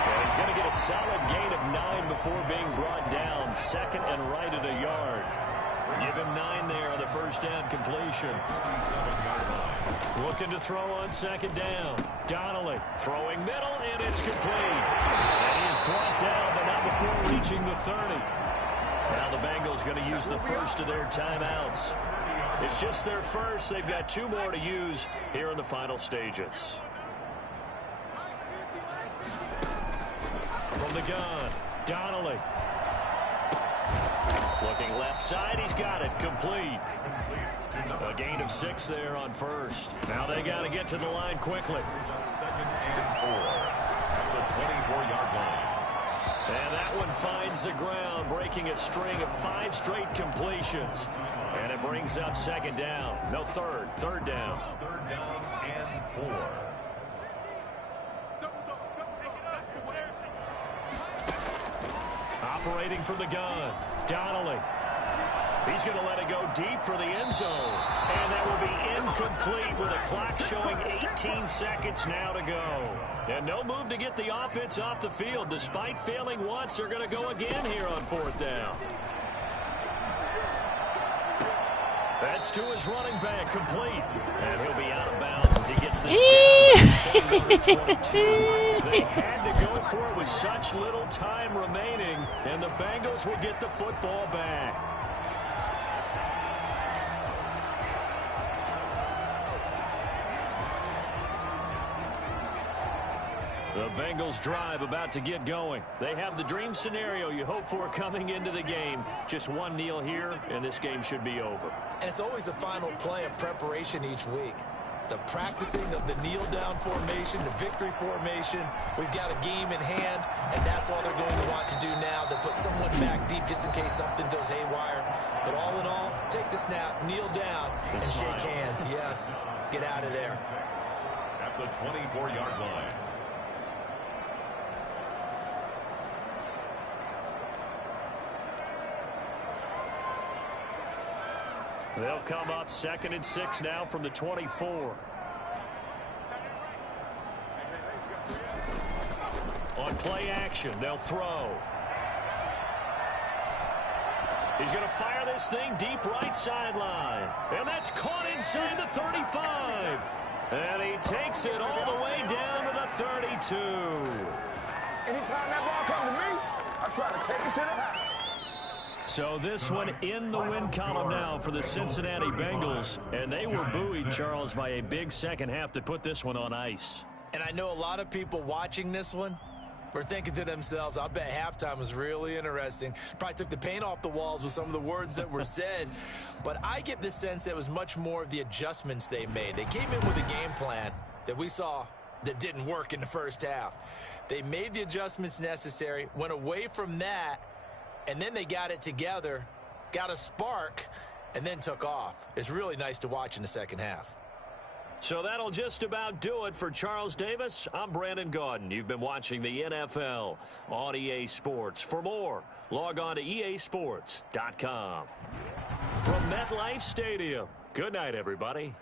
And he's going to get a solid gain of 9 before being brought down. 2nd and right at a yard. Give him 9 there on the 1st down completion. Looking to throw on 2nd down. Donnelly throwing middle, and it's complete. And he reaching the 30. Now the Bengals going to use the first of their timeouts. It's just their first. They've got 2 more to use here in the final stages. From the gun, Donnelly. Looking left side, he's got it, complete. A gain of 6 there on first. Now they got to get to the line quickly. 2nd and 4 at the 24-yard line. And that one finds the ground, breaking a string of 5 straight completions. And it brings up 2nd down. No, third down. 3rd down and 4. Operating from the gun, Donnelly. He's going to let it go deep for the end zone. And that will be incomplete with a clock showing 18 seconds now to go. And no move to get the offense off the field. Despite failing once, they're going to go again here on 4th down. That's to his running back, complete. And he'll be out of bounds as he gets this down. 22. They had to go for it with such little time remaining, and the Bengals will get the football back. The Bengals drive about to get going. They have the dream scenario you hope for coming into the game. Just one kneel here, and this game should be over. And it's always the final play of preparation each week. The practicing of the kneel-down formation, the victory formation. We've got a game in hand, and that's all they're going to want to do now. They'll put someone back deep just in case something goes haywire. But all in all, take the snap, kneel down, and shake hands. Yes, get out of there. At the 24-yard line. They'll come up 2nd and 6 now from the 24. On play action, they'll throw. He's going to fire this thing deep right sideline. And that's caught inside the 35. And he takes it all the way down to the 32. Anytime that ball comes to me, I try to take it to the house. So this one in the win column now for the Cincinnati Bengals. And they were buoyed, Charles, by a big second half to put this one on ice. And I know a lot of people watching this one were thinking to themselves, I bet halftime was really interesting. Probably took the paint off the walls with some of the words that were said. But I get the sense that it was much more of the adjustments they made. They came in with a game plan that we saw that didn't work in the first half. They made the adjustments necessary, went away from that, and then they got it together, got a spark, and then took off. It's really nice to watch in the second half. So that'll just about do it for Charles Davis. I'm Brandon Gaudin. You've been watching the NFL on EA Sports. For more, log on to easports.com. From MetLife Stadium, good night, everybody.